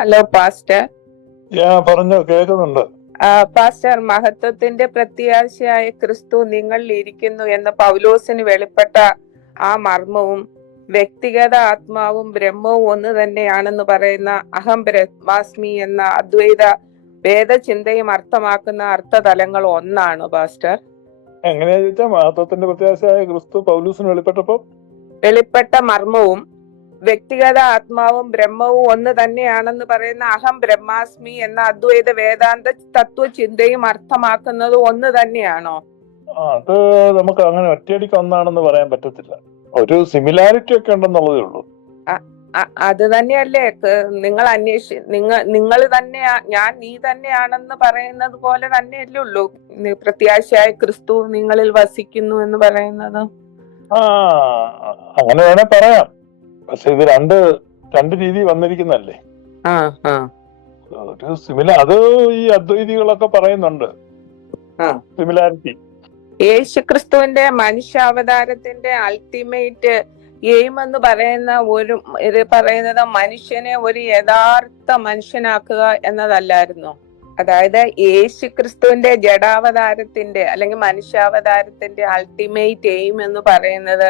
Hello pastor ഞാൻ പറഞ്ഞോ കേൾക്കുന്നുണ്ട്. പാസ്റ്റർ മഹത്വത്തിന്റെ പ്രത്യാശയായ ക്രിസ്തു നിങ്ങളിൽ ഇരിക്കുന്നു എന്ന പൗലോസിന് വെളിപ്പെട്ട ആ മർമ്മവും വ്യക്തിഗത ആത്മാവും ബ്രഹ്മവും ഒന്ന് തന്നെയാണെന്ന് പറയുന്ന അഹം ബ്രഹ്മാസ്മി എന്ന അദ്വൈത വേദചിന്തയും അർത്ഥമാക്കുന്ന അർത്ഥതലങ്ങൾ ഒന്നാണ് പാസ്റ്റർ എങ്ങനെയാ ചോദിച്ചാൽ മഹത്വത്തിന്റെ പ്രത്യാശയായ ക്രിസ്തു പൗലൂസിന് വെളിപ്പെട്ടപ്പോ? വെളിപ്പെട്ട മർമ്മവും വ്യക്തിഗത ആത്മാവും ബ്രഹ്മവും ഒന്ന് തന്നെയാണെന്ന് പറയുന്ന അഹം ബ്രഹ്മാസ്മി എന്ന അദ്വൈത വേദാന്ത തത്വ തത്വചിന്തയും അർത്ഥമാക്കുന്നത് ഒന്ന് തന്നെയാണോ? അത് നമുക്ക് അങ്ങനെ ഒറ്റയടിക്ക് ഒന്നാണെന്ന് പറയാൻ പറ്റത്തില്ല. ഒരു സിമിലാരിറ്റി ഒക്കെ ഉണ്ടെന്നുള്ളതേ ഉള്ളൂ. അത് തന്നെയല്ലേ? നിങ്ങൾ അന്വേഷി നിങ്ങൾ നിങ്ങൾ തന്നെ ഞാൻ നീ തന്നെയാണെന്ന് പറയുന്നത് പോലെ തന്നെയല്ലേ ഉള്ളൂ. പ്രത്യാശയായ ക്രിസ്തു നിങ്ങളിൽ വസിക്കുന്നു എന്ന് പറയുന്നത്. ആ അങ്ങനെ വേണേ പറയാം. പക്ഷെ ഇത് രണ്ട് രണ്ട് രീതി വന്നിരിക്കുന്നല്ലേ ഒരു സിമില അത് ഈ അദ്വൈതികളൊക്കെ പറയുന്നുണ്ട്. സിമിലാരിറ്റി യേശു ക്രിസ്തുവിന്റെ മനുഷ്യാവതാരത്തിന്റെ അൾട്ടിമേറ്റ് എയിം എന്ന് പറയുന്ന ഒരു ഇത് പറയുന്നത് മനുഷ്യനെ ഒരു യഥാർത്ഥ മനുഷ്യനാക്കുക എന്നതല്ലായിരുന്നു. അതായത് യേശു ക്രിസ്തുവിന്റെ ജഡാവതാരത്തിന്റെ അല്ലെങ്കിൽ മനുഷ്യാവതാരത്തിന്റെ അൾട്ടിമേറ്റ് എയിം എന്ന് പറയുന്നത്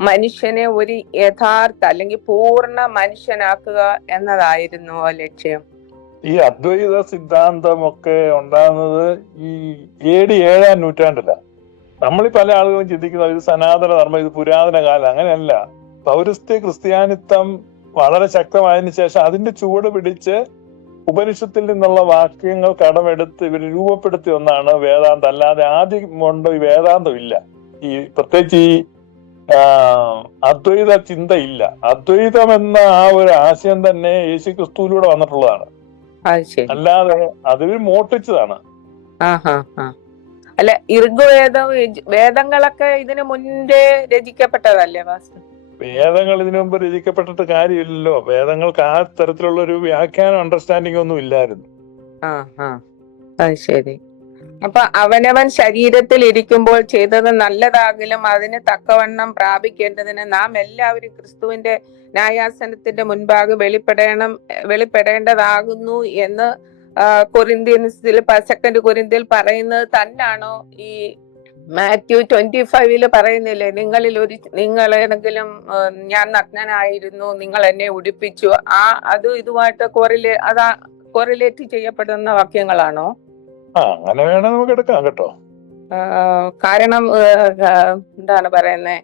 മനുഷ്യനെ ഒരു യഥാർത്ഥ അല്ലെങ്കിൽ പൂർണ മനുഷ്യനാക്കുക എന്നതായിരുന്നു ആ ലക്ഷ്യം. ഈ അദ്വൈത സിദ്ധാന്തമൊക്കെ ഉണ്ടാകുന്നത് ഈ ഡി ഏഴാം നൂറ്റാണ്ടിലാണ് നമ്മൾ പല ആളുകളും ചിന്തിക്കുന്നത് ഇത് സനാതന ധർമ്മം ഇത് പുരാതന കാലം അങ്ങനെയല്ല. പൗരസ്ത്യ ക്രിസ്ത്യാനിത്വം വളരെ ശക്തമായതിനു ശേഷം അതിന്റെ ചുവട് പിടിച്ച് ഉപനിഷത്തിൽ നിന്നുള്ള വാക്യങ്ങൾ കടമെടുത്ത് ഇവർ രൂപപ്പെടുത്തിയ ഒന്നാണ് വേദാന്തം. അല്ലാതെ ആദ്യം കൊണ്ട് ഈ വേദാന്തം ഇല്ല. ഈ പ്രത്യേകിച്ച് ഈ അദ്വൈത ചിന്ത ഇല്ല അദ്വൈതം എന്ന ആ ഒരു ആശയം തന്നെ യേശു ക്രിസ്തുവിലൂടെ വന്നിട്ടുള്ളതാണ് അല്ലാതെ അതിൽ മോട്ടിച്ചതാണ് അല്ല ഇർഗുവേദം വേദങ്ങളൊക്കെ ഇതിനു മുൻപേ രചിക്കപ്പെട്ടതല്ലേ വാസ്തു വേദങ്ങൾ ഇതിനു മുമ്പ് രചിക്കപ്പെട്ടിട്ട് കാര്യമില്ലല്ലോ. വേദങ്ങൾക്ക് ആ തരത്തിലുള്ള ഒരു വ്യാഖ്യാനം അണ്ടർസ്റ്റാൻഡിംഗ് ഒന്നും ഇല്ലായിരുന്നു. ആ ആ അത് ശരി. അപ്പൊ അവനവൻ ശരീരത്തിൽ ഇരിക്കുമ്പോൾ ചെയ്തത് നല്ലതാകിലും അതിന് തക്കവണ്ണം പ്രാപിക്കേണ്ടതിന് നാം എല്ലാവരും ക്രിസ്തുവിന്റെ ന്യായാസനത്തിന്റെ മുൻപാകെ വെളിപ്പെടണം വെളിപ്പെടേണ്ടതാകുന്നു എന്ന് കൊരിന്ത്യൻസിൽ സെക്കൻഡ് കൊരിന്ത്യയിൽ പറയുന്നത് തന്നാണോ? ഈ മാത്യു ട്വന്റി ഫൈവിൽ പറയുന്നില്ലേ നിങ്ങളിൽ ഒരു നിങ്ങൾ ഏതെങ്കിലും ഞാൻ നഗ്നനായിരുന്നു നിങ്ങൾ എന്നെ ഉടുപ്പിച്ചു. ആ അത് ഇതുമായിട്ട് കോറിലേ അതാ കോറിലേറ്റ് ചെയ്യപ്പെടുന്ന വാക്യങ്ങളാണോ? ആ അങ്ങനെ വേണേ നമുക്ക് എടുക്കാം കേട്ടോ. കാരണം എന്താണ് പറയുന്നത്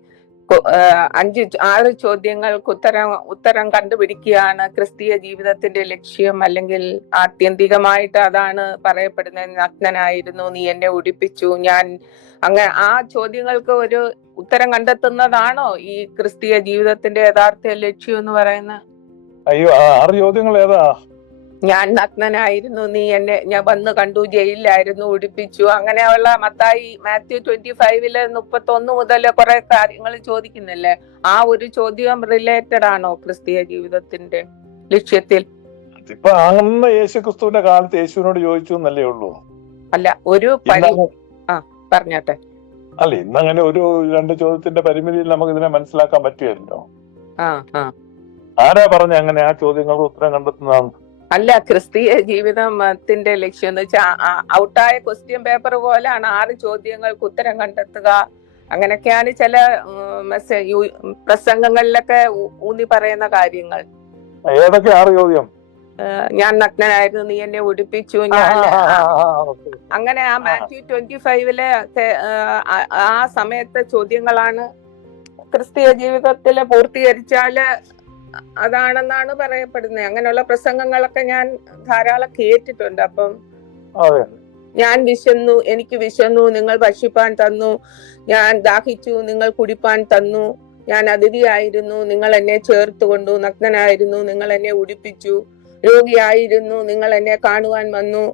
അഞ്ച് ആറ് ചോദ്യങ്ങൾക്ക് ഉത്തരം ഉത്തരം കണ്ടുപിടിക്കുകയാണ് ക്രിസ്തീയ ജീവിതത്തിന്റെ ലക്ഷ്യം അല്ലെങ്കിൽ ആത്യന്തികമായിട്ട് അതാണ് പറയപ്പെടുന്നത് നഗ്നനായിരുന്നു നീ എന്നെ ഉടിപ്പിച്ചു. ഞാൻ അങ്ങനെ ആ ചോദ്യങ്ങൾക്ക് ഒരു ഉത്തരം കണ്ടെത്തുന്നതാണോ ഈ ക്രിസ്തീയ ജീവിതത്തിന്റെ യഥാർത്ഥ ലക്ഷ്യം എന്ന് പറയുന്നത്? അയ്യോ ആറ് ചോദ്യങ്ങൾ ഏതാ? ഞാൻ നഗ്നനായിരുന്നു നീ എന്നെ ഞാൻ വന്ന് കണ്ടു ജയിലിലായിരുന്നു ഉടിപ്പിച്ചു. അങ്ങനെയുള്ള മത്തായി മാത്യു ട്വന്റി ഫൈവിൽ മുപ്പത്തൊന്ന് മുതൽ കുറെ കാര്യങ്ങൾ ചോദിക്കുന്നില്ലേ? ആ ഒരു ചോദ്യം റിലേറ്റഡ് ആണോ ക്രിസ്തീയ ജീവിതത്തിന്റെ ലക്ഷ്യത്തിൽ? ഇപ്പൊ അന്ന് യേശു ക്രിസ്തുവിന്റെ കാലത്ത് യേശുവിനോട് ചോദിച്ചു എന്നല്ലേ ഉള്ളൂ. അല്ല ഒരു പരി ആ പറഞ്ഞോട്ടെ. അല്ല ഇന്നങ്ങനെ ഒരു രണ്ട് ചോദ്യത്തിന്റെ പരിമിതിയിൽ നമുക്ക് ഇതിനെ മനസ്സിലാക്കാൻ പറ്റുമല്ലോ ആരാ പറഞ്ഞ അങ്ങനെ ആ ചോദ്യങ്ങൾക്ക് ഉത്തരം കണ്ടെത്തുന്നതാണ് അല്ല ക്രിസ്തീയ ജീവിതത്തിന്റെ ലക്ഷ്യം എന്ന് വെച്ചാൽ ഔട്ടായ ക്വസ്റ്റ്യൻ പേപ്പർ പോലെയാണ് ആറ് ചോദ്യങ്ങൾക്ക് ഉത്തരം കണ്ടെത്തുക. അങ്ങനെയൊക്കെയാണ് ചില പ്രസംഗങ്ങളിലൊക്കെ ഊന്നി പറയുന്ന കാര്യങ്ങൾ. ഏതൊക്കെ ആറ് ചോദ്യം? ഞാൻ നഗ്നനായിരുന്നു നീ എന്നെ ഉടുപ്പിച്ചു ആ, ഞാൻ. അങ്ങനെ ആ മാത്യു ട്വന്റി ഫൈവിലെ ആ സമയത്തെ ചോദ്യങ്ങളാണ് ക്രിസ്തീയ ജീവിതത്തിൽ പൂർത്തീകരിച്ചാൽ അതാണെന്നാണ് പറയപ്പെടുന്നത്. അങ്ങനെയുള്ള പ്രസംഗങ്ങളൊക്കെ ഞാൻ ധാരാളം കേട്ടിട്ടുണ്ട്. അപ്പം ഞാൻ വിശന്നു എനിക്ക് വിശന്നു നിങ്ങൾ ഭക്ഷിപ്പാൻ തന്നു ഞാൻ ദാഹിച്ചു നിങ്ങൾ കുടിപ്പാൻ തന്നു ഞാൻ അതിഥിയായിരുന്നു നിങ്ങൾ എന്നെ ചേർത്ത് കൊണ്ടു നഗ്നനായിരുന്നു നിങ്ങൾ എന്നെ ഉടിപ്പിച്ചു രോഗിയായിരുന്നു നിങ്ങൾ എന്നെ കാണുവാൻ വന്നു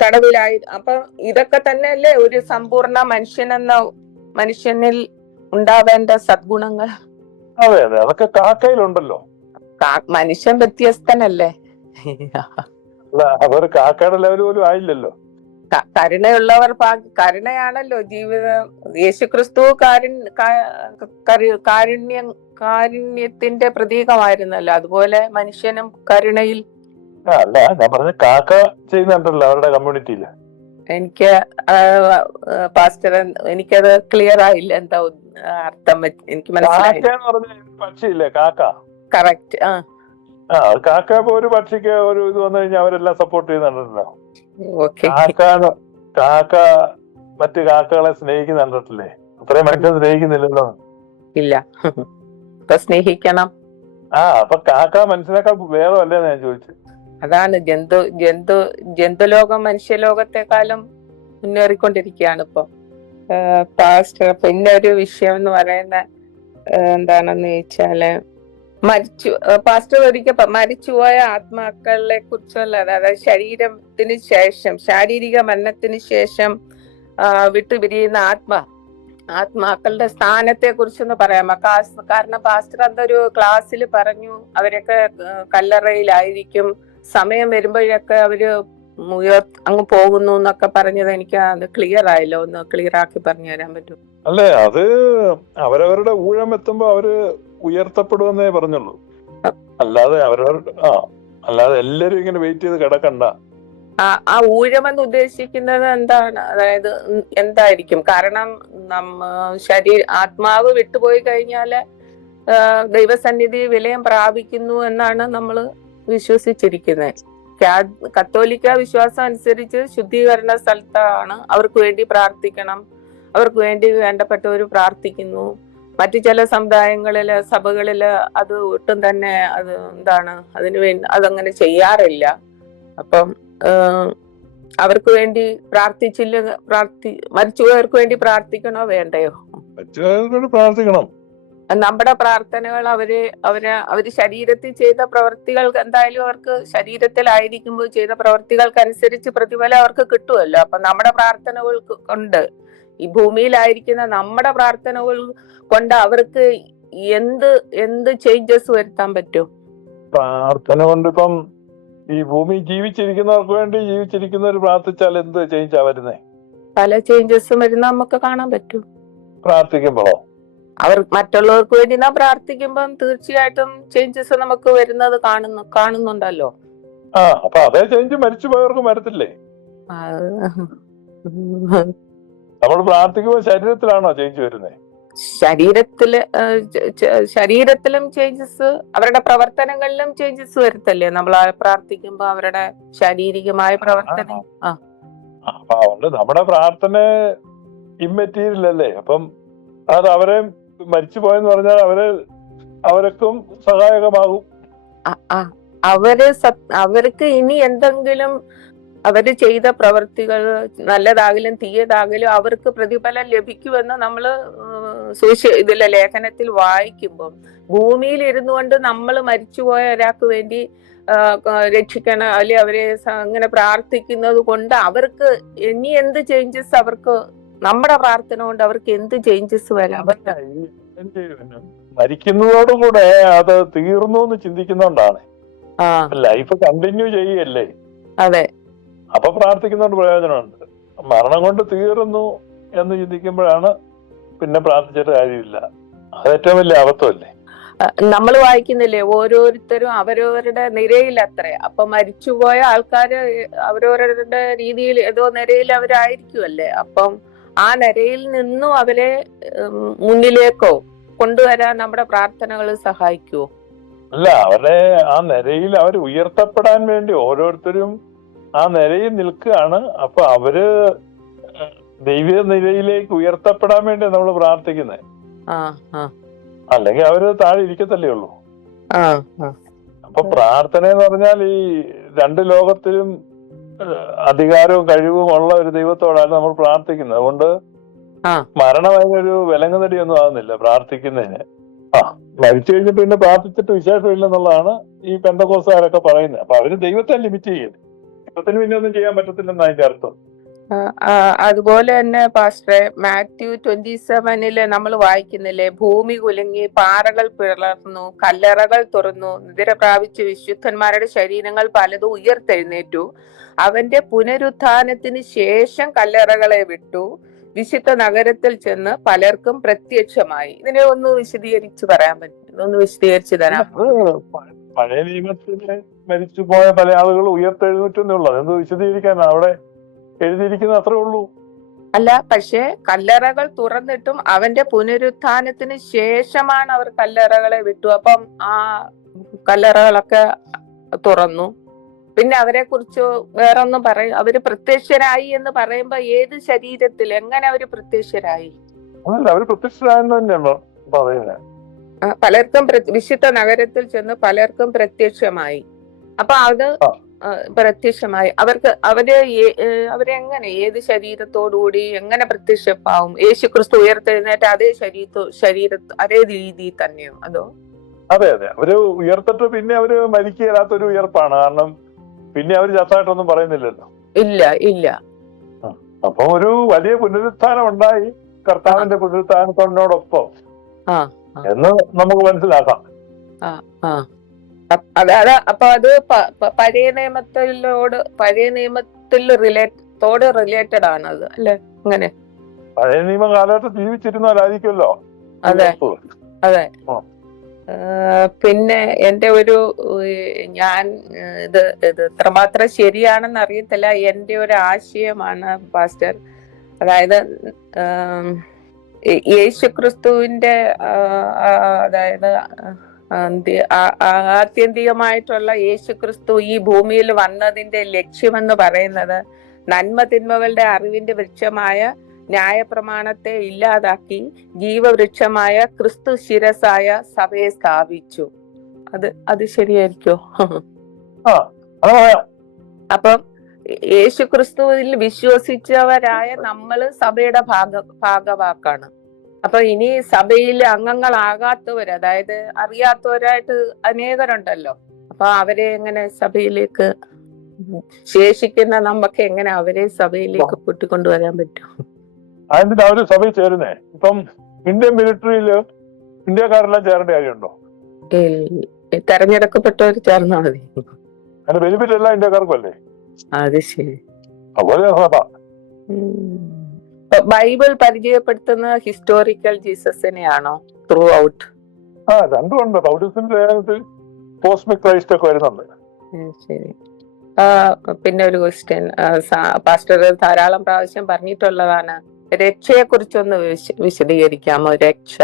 തടവിലായി. അപ്പൊ ഇതൊക്കെ തന്നെയല്ലേ ഒരു സമ്പൂർണ മനുഷ്യൻ എന്ന മനുഷ്യനിൽ ഉണ്ടാവേണ്ട സദ്ഗുണങ്ങൾ? അതെ അതെ. അതൊക്കെ കാക്കയിലുണ്ടല്ലോ. മനുഷ്യൻ വ്യത്യസ്തനല്ലേ? അതൊരു കാക്കയുടെ ലെവൽ പോലും ആയില്ലല്ലോ. കരുണയുള്ളവർ കരുണയാണല്ലോ ജീവിതം. യേശുക്രിസ്തു കാരുണ്യ കാരുണ്യത്തിന്റെ പ്രതീകമായിരുന്നല്ലോ. അതുപോലെ മനുഷ്യനും കരുണയിൽ. അല്ല ഞാൻ പറഞ്ഞ കാക്ക ചെയ്യുന്നുണ്ടല്ലോ അവരുടെ കമ്മ്യൂണിറ്റിയിൽ എനിക്ക് പാസ്റ്റർ എനിക്കത് ക്ലിയർ ആയില്ല. എന്താ അർത്ഥം എനിക്ക് മനസ്സിലായി കാക്ക. കറക്റ്റ് ആ. ആ കാക്ക ഇപ്പൊ ഒരു പക്ഷിക്ക് ഒരു ഇത് വന്നു കഴിഞ്ഞാൽ അവരെല്ലാം സപ്പോർട്ട് ചെയ്യുന്നുണ്ടല്ലോ. ഓക്കെ കാക്ക കാക്ക മറ്റു കാക്കകളെ സ്നേഹിക്കുന്നുണ്ടല്ലേ അത്രയും മനുഷ്യൻ സ്നേഹിക്കുന്നില്ലല്ലോ. ഇല്ല. ഇപ്പൊ സ്നേഹിക്കണം. ആ അപ്പൊ കാക്ക മനുഷ്യനേക്കാൾ ഭേദമല്ലേന്ന് ഞാൻ ചോദിച്ചു. അതാണ് ജന്തു ജന്തു ജന്തുലോകം മനുഷ്യലോകത്തെക്കാളും മുന്നേറിക്കൊണ്ടിരിക്കുകയാണ് ഇപ്പൊ. പിന്നെ ഒരു വിഷയം എന്ന് പറയുന്ന എന്താണെന്ന് ചോദിച്ചാൽ മരിച്ചു പാസ്റ്റർ ഒരിക്കൽ മരിച്ചുപോയ ആത്മാക്കളെ കുറിച്ചുള്ള അതായത് ശരീരത്തിന് ശേഷം ശാരീരിക മരണത്തിന് ശേഷം വിട്ടുപിരിയുന്ന ആത്മ ആത്മാക്കളുടെ സ്ഥാനത്തെ കുറിച്ചൊന്ന് പറയാം കാരണം പാസ്റ്റർ അന്നൊരു ക്ലാസ്സിൽ പറഞ്ഞു അവരൊക്കെ കല്ലറയിലായിരിക്കും. സമയം വരുമ്പോഴൊക്കെ അവർ അങ്ങ് പോകുന്നു എന്നൊക്കെ പറഞ്ഞത് എനിക്ക് അത് ക്ലിയർ ആയല്ലോ. ഒന്ന് ക്ലിയർ ആക്കി പറഞ്ഞു തരാൻ പറ്റും അല്ലേ? അത് അവരവരുടെ ഊഴം എത്തുമ്പോ അവർ ഉയർത്തപ്പെടുമെന്നേ പറഞ്ഞുള്ളൂ. അല്ലാതെ അവരവരുടെ ആ അല്ലാതെ എല്ലാരും ഇങ്ങനെ വെയിറ്റ് ചെയ്ത് കിടക്കണ്ട. ആ ഊഴമെന്ന് ഉദ്ദേശിക്കുന്നത് എന്താണ്? അതായത് എന്തായിരിക്കും? കാരണം നമ്മ ശരീര ആത്മാവ് വിട്ടുപോയി കഴിഞ്ഞാൽ ദൈവസന്നിധി വിലയം പ്രാപിക്കുന്നു എന്നാണ് നമ്മൾ വിശ്വസിച്ചിരിക്കുന്നത് കത്തോലിക്ക വിശ്വാസം അനുസരിച്ച് ശുദ്ധീകരണ സ്ഥലത്താണ് അവർക്ക് വേണ്ടി പ്രാർത്ഥിക്കണം. അവർക്ക് വേണ്ടി വേണ്ടപ്പെട്ടവർ പ്രാർത്ഥിക്കുന്നു. മറ്റു ചില സമുദായങ്ങളിൽ സഭകളിൽ അത് ഒട്ടും തന്നെ അത് എന്താണ് അതിന് വേണ്ടി അതങ്ങനെ ചെയ്യാറില്ല. അപ്പം അവർക്ക് വേണ്ടി പ്രാർത്ഥിച്ചില്ല പ്രാർത്ഥി മരിച്ചുപോയവർക്ക് വേണ്ടി പ്രാർത്ഥിക്കണോ വേണ്ടയോ? പ്രാർത്ഥിക്കണം. നമ്മുടെ പ്രാർത്ഥനകൾ അവർ അവർ അവർ ശരീരത്തിൽ ചെയ്ത പ്രവർത്തികൾ എന്തായാലും അവർക്ക് ശരീരത്തിലായിരിക്കുമ്പോൾ ചെയ്ത പ്രവർത്തികൾക്കനുസരിച്ച് പ്രതിഫലം അവർക്ക് കിട്ടുമല്ലോ. അപ്പൊ നമ്മുടെ പ്രാർത്ഥനകൾ ഉണ്ട്. ഈ ഭൂമിയിലായിരിക്കുന്ന നമ്മുടെ പ്രാർത്ഥനകൾ കൊണ്ട് അവർക്ക് എന്ത് എന്ത് ചേഞ്ചസ് വരുത്താൻ പറ്റും? പ്രാർത്ഥന കൊണ്ട് കൊണ്ടിപ്പം ഈ ഭൂമി ജീവിച്ചിരിക്കുന്നവർക്ക് വേണ്ടി ജീവിച്ചിരിക്കുന്നവർ പ്രാർത്ഥിച്ചാൽ എന്ത് ചേഞ്ചാ വരുന്നേ? പല ചേഞ്ചസും വരുന്ന നമുക്ക് കാണാൻ പറ്റും. പ്രാർത്ഥിക്കുമ്പോഴോ അവർ മറ്റുള്ളവർക്ക് വേണ്ടി നാം പ്രാർത്ഥിക്കുമ്പം തീർച്ചയായിട്ടും ചേഞ്ചസ് നമുക്ക് വരുന്നത് കാണുന്നു കാണുന്നുണ്ടല്ലോ. ആ അപ്പൊ അതേ ചേഞ്ച് മരിച്ചു പോയവർക്ക് വരത്തില്ലേ? നമ്മൾ പ്രാർത്ഥിക്കുമ്പോൾ ശരീരത്തിലാണോ ചേഞ്ച് വരുന്നത് ശരീരത്തിൽ ശരീരത്തിലും ചേഞ്ചസ് അവരുടെ പ്രവർത്തനങ്ങളിലും ചേഞ്ചസ് വരുത്തല്ലേ? നമ്മൾ പ്രാർത്ഥിക്കുമ്പോ അവരുടെ ശാരീരികമായ പ്രവർത്തനം അപ്പൊ അതുകൊണ്ട് നമ്മുടെ പ്രാർത്ഥന ഇമ്മറ്റീരിയൽ അല്ലേ? അപ്പം അത് അവരെ മരിച്ചു പോയെന്ന് പറഞ്ഞാൽ അവരെ അവർക്കും സഹായകമാകും. അവർ അവർക്ക് ഇനി എന്തെങ്കിലും അവർ ചെയ്ത പ്രവൃത്തികൾ നല്ലതാകിലും തീയതാകിലും അവർക്ക് പ്രതിഫലം ലഭിക്കുമെന്ന് നമ്മൾ സൂക്ഷ ഇതിലെ ലേഖനത്തിൽ വായിക്കുമ്പം ഭൂമിയിൽ ഇരുന്നു കൊണ്ട് നമ്മൾ മരിച്ചുപോയ ഒരാൾക്ക് വേണ്ടി രക്ഷിക്കണം അല്ലെ അവരെ അങ്ങനെ പ്രാർത്ഥിക്കുന്നത് കൊണ്ട് അവർക്ക് ഇനി എന്ത് ചേഞ്ചസ് അവർക്ക് നമ്മുടെ പ്രാർത്ഥന കൊണ്ട് അവർക്ക് എന്ത് ചേഞ്ചസ് പിന്നെ മരിക്കുന്നതോടുകൂടെ അത് തീർന്നു എന്ന് ചിന്തിക്കുന്നോണ്ടാണ്. ലൈഫ് കണ്ടിന്യൂ ചെയ്യല്ലേ അതെ. അപ്പൊ പ്രാർത്ഥിക്കുന്നതുകൊണ്ട് പ്രയോജനമുണ്ട്. മരണം കൊണ്ട് തീർന്നു എന്ന് ചിന്തിക്കുമ്പോഴാണ് പിന്നെ പ്രാർത്ഥിച്ചിട്ട് കാര്യമില്ല. അത് ഏറ്റവും വലിയ അബദ്ധമല്ലേ നമ്മൾ വായിക്കുന്നില്ലേ ഓരോരുത്തരും അവരവരുടെ നിരയിൽ അത്ര. അപ്പൊ മരിച്ചുപോയ ആൾക്കാര് അവരവരുടെ രീതിയിൽ ഏതോ നിരയിൽ അവരായിരിക്കുമല്ലേ അപ്പം ആ നിരയിൽ നിന്നും അവരെ മുന്നിലേക്കോ കൊണ്ടുവരാൻ നമ്മുടെ പ്രാർത്ഥനകൾ സഹായിക്കുവോ? അല്ല അവരുടെ ആ നിരയിൽ അവർ ഉയർത്തപ്പെടാൻ വേണ്ടി ഓരോരുത്തരും ആ നിലയിൽ നിൽക്കുകയാണ്. അപ്പൊ അവർ ദൈവിക നിലയിലേക്ക് ഉയർത്തപ്പെടാൻ വേണ്ടി നമ്മൾ പ്രാർത്ഥിക്കുന്നത് അല്ലെങ്കിൽ അവർ താഴെ ഇരിക്കത്തല്ലേ ഉള്ളൂ. അപ്പൊ പ്രാർത്ഥന എന്ന് പറഞ്ഞാൽ ഈ രണ്ട് ലോകത്തിലും അധികാരവും കഴിവും ഉള്ള ഒരു ദൈവത്തോടാണ് നമ്മൾ പ്രാർത്ഥിക്കുന്നത്. അതുകൊണ്ട്. മരണം അതിനൊരു വിലങ്ങുതടിയൊന്നും ആകുന്നില്ല പ്രാർത്ഥിക്കുന്നതിന്. ആ മരിച്ചു കഴിഞ്ഞിട്ട് പിന്നെ പ്രാർത്ഥിച്ചിട്ട് വിശേഷമില്ലെന്നുള്ളതാണ് ഈ പെന്തകോസുകാരൊക്കെ പറയുന്നത്. അപ്പൊ അവർ ദൈവത്തെ ലിമിറ്റ് ചെയ്യുന്നത് ദൈവത്തിന് പിന്നെ ഒന്നും ചെയ്യാൻ പറ്റത്തില്ലെന്ന് അതിന്റെ അർത്ഥം. അതുപോലെ തന്നെ പാസ്റ്ററെ മാത്യു ട്വന്റി സെവനിൽ നമ്മൾ വായിക്കുന്നില്ലേ ഭൂമി കുലുങ്ങി പാറകൾ പിളർന്നു കല്ലറകൾ തുറന്നു നിദ്ര പ്രാപിച്ച വിശുദ്ധന്മാരുടെ ശരീരങ്ങൾ പലതും ഉയർത്തെഴുന്നേറ്റു. അവന്റെ പുനരുത്ഥാനത്തിന് ശേഷം കല്ലറകളെ വിട്ടു. വിശുദ്ധ നഗരത്തിൽ ചെന്ന് പലർക്കും പ്രത്യക്ഷമായി. ഇതിനെ ഒന്ന് വിശദീകരിച്ച് പറയാൻ പറ്റും. ഒന്ന് വിശദീകരിച്ച് തരാം പഴയ നിയമത്തിലെ മരിച്ചു പോയ പല ആളുകൾ ഉയർത്തെഴുന്നേറ്റെന്നേ ഉള്ളൂ അതെന്ത് വിശദീകരിക്കാൻ അവിടെ എഴുതിയിരിക്കുന്ന അത്രേ ഉള്ളൂ. അല്ല പക്ഷെ കല്ലറകൾ തുറന്നിട്ടും അവന്റെ പുനരുത്ഥാനത്തിന് ശേഷമാണ് അവർ കല്ലറകളെ വിട്ടു. അപ്പം ആ കല്ലറകളൊക്കെ തുറന്നു. പിന്നെ അവരെ കുറിച്ച് വേറൊന്നും പറയും അവർ പ്രത്യക്ഷരായി എന്ന് പറയുമ്പോ ഏത് ശരീരത്തിൽ എങ്ങനെ അവർ പ്രത്യക്ഷരായി? അതല്ല അവർ പ്രത്യക്ഷരായെന്ന് തന്നെയാണ് പറയുന്നത് പലർക്കും വിശുദ്ധ നഗരത്തിൽ ചെന്ന് പലർക്കും പ്രത്യക്ഷമായി. അപ്പൊ അത് പ്രത്യക്ഷമായി. അവർക്ക് അവർ അവരെങ്ങനെ ഏത് ശരീരത്തോടുകൂടി എങ്ങനെ പ്രത്യക്ഷപ്പാവും? യേശു ക്രിസ്തു ഉയർത്തെഴുന്നേറ്റ അതേ ശരീരത്തോ ശരീര അതേ രീതിയിൽ തന്നെയോ? അതോ? അതെ അതെ. അവർ ഉയർത്തിട്ട് പിന്നെ അവർ മരിക്കാത്തൊരു ഉയർപ്പാണ്. കാരണം പിന്നെ അവർ ചത്തായിട്ടൊന്നും പറയുന്നില്ലല്ലോ. ഇല്ല ഇല്ല. അപ്പൊ ഒരു വലിയ പുനരുത്ഥാനം ഉണ്ടായി. കർത്താവിന്റെ പുനരുത്ഥാനത്തോടൊപ്പം. എന്ന് നമുക്ക് മനസ്സിലാക്കാം. ആ ആ അ- അപ്പൊ അത് പഴയ നിയമത്തിലോട് പഴയ നിയമത്തിൽ റിലേറ്റോട് റിലേറ്റഡ് ആണ് അത് അല്ലെ? അങ്ങനെ. പഴയ നിയമ ജീവിച്ചിരുന്ന ജീവിച്ചിരുന്നവരായിരിക്കുമല്ലോ. അതെ അതെ. പിന്നെ എന്റെ ഒരു ഞാൻ ഇത് ഇത് എത്രമാത്രം ശരിയാണെന്ന് അറിയത്തില്ല. എന്റെ ഒരു ആശയമാണ് പാസ്റ്റർ. അതായത് യേശു ക്രിസ്തുവിന്റെ അതായത് ആത്യന്തികമായിട്ടുള്ള യേശുക്രിസ്തു ഈ ഭൂമിയിൽ വന്നതിന്റെ ലക്ഷ്യമെന്ന് പറയുന്നത് നന്മ തിന്മകളുടെ അറിവിന്റെ വൃക്ഷമായ ന്യായപ്രമാണത്തെ ഇല്ലാതാക്കി ജീവവൃക്ഷമായ ക്രിസ്തു ശിരസായ സഭയെ സ്ഥാപിച്ചു. അത് അത് ശരിയായിരിക്കോ? അപ്പം യേശു ക്രിസ്തുവിൽ വിശ്വസിച്ചവരായ നമ്മൾ സഭയുടെ ഭാഗ ഭാഗവാക്കാണ്. അപ്പൊ ഇനി സഭയിൽ അംഗങ്ങളാകാത്തവർ അതായത് അറിയാത്തവരായിട്ട് അനേകരുണ്ടല്ലോ. അപ്പൊ അവരെ എങ്ങനെ സഭയിലേക്ക് ശേഷിക്കുന്ന നമുക്ക് എങ്ങനെ അവരെ സഭയിലേക്ക് കൂട്ടിക്കൊണ്ടുവരാൻ പറ്റും? അതിന്റെ അവർ സഭയിൽ ചേരുന്നേ? ഇപ്പം ഇന്ത്യൻ മിലിറ്ററിയിൽ ഇന്ത്യക്കാരെല്ലാം ചേരേണ്ട കാര്യമുണ്ടോ? തെരഞ്ഞെടുക്കപ്പെട്ടവർ ചേർന്നാ മതി. അതിന്റെ ബെനിഫിറ്റ് എല്ലാം ഇന്ത്യക്കാർക്കും അല്ലേ? അത് ശരി. അതുപോലെ സഭ. ബൈബിൾ പരിചയപ്പെടുത്തുന്ന ഹിസ്റ്റോറിക്കൽ ജീസസിനെയാണോ ത്രൂ ഔട്ട്? ആ രണ്ടും ഉണ്ട്. പൗരസ്ത്യന്റെ ലേഖനത്തിൽ കോസ്മിക് ക്രൈസ്റ്റ് ഒക്കെ വരുന്നുണ്ട്. ശരി. പിന്നെ ഒരു ക്വസ്റ്റ്യൻ പാസ്റ്റർ ധാരാളം പ്രാവശ്യം പറഞ്ഞിട്ടുള്ളതാണ്. രക്ഷയെ കുറിച്ചൊന്ന് വിശദീകരിക്കാമോ? രക്ഷ.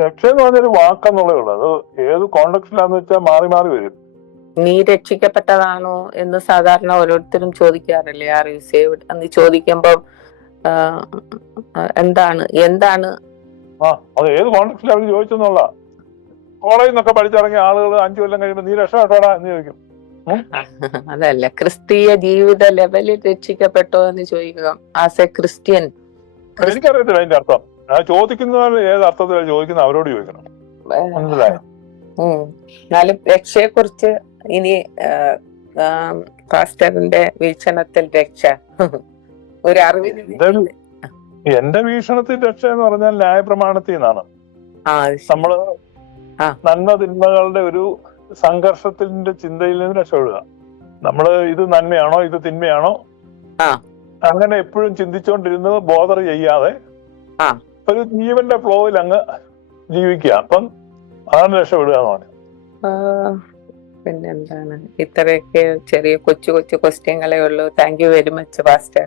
രക്ഷ എന്ന് പറഞ്ഞൊരു വാക്കെന്നുള്ളേ ഉള്ളൂ. അത് ഏത് കോണ്ടക്സ്റ്റിലാന്ന് വെച്ചാൽ മാറി മാറി വരും. നീ രക്ഷിക്കപ്പെട്ടതാണോ എന്ന് സാധാരണ ഓരോരുത്തരും ചോദിക്കാറില്ലേ? Are you saved? എന്ന് ചോദിക്കുമ്പം ആ, ആ, എന്താണ് എന്താണ്? ആ അത് ഏത് കോണ്ടക്സ്റ്റിൽ അവർ ചോദിച്ചെന്നുള്ള? കോളേജിൽ നിന്നൊക്കെ പഠിച്ചിറങ്ങിയ ആളുകൾ അഞ്ചു കൊല്ലം കഴിയുമ്പോൾ നീ രക്ഷപ്പെട്ടോടാ എന്ന് ചോദിക്കും. അതല്ല ക്രിസ്തീയ ജീവിത ലെവലിൽ രക്ഷിക്കപ്പെട്ടോ എന്ന് ചോദിക്കുക. ആസ് എ ക്രിസ്ത്യൻ എനിക്കറിയത്തില്ല അതിന്റെ അർത്ഥം. ചോദിക്കുന്നവർ ഏത് അർത്ഥത്തിലാണ് ചോദിക്കുന്നത് അവരോട് ചോദിക്കണം. മനസ്സിലായോ. എന്നാലും രക്ഷയെ കുറിച്ച് ഇനി പാസ്റ്ററിന്റെ വീക്ഷണത്തിൽ രക്ഷ. ഒരു അറിവിന് എന്റെ വീക്ഷണത്തിൽ രക്ഷ എന്ന് പറഞ്ഞാൽ ന്യായ പ്രമാണത്തിൽ നിന്നാണ്. നമ്മൾ നന്മ തിന്മകളുടെ ഒരു സംഘർഷത്തിന്റെ ചിന്തയിൽ നിന്ന് രക്ഷപ്പെടുക നമ്മൾ ഇത് നന്മയാണോ ഇത് തിന്മയാണോ. അങ്ങനെ എപ്പോഴും ചിന്തിച്ചുകൊണ്ടിരുന്നത് ബോധർ ചെയ്യാതെ. ഒരു ജീവന്റെ ഫ്ലോയിൽ അങ്ങ് ജീവിക്കുക. അപ്പം അതാണ് രക്ഷപ്പെടുക എന്ന് പറഞ്ഞു പിന്നെന്താണ്? ഇത്രയൊക്കെ ചെറിയ കൊച്ചു കൊച്ചു ക്വസ്റ്റ്യങ്ങളെ ഉള്ളൂ. Thank you very much pastor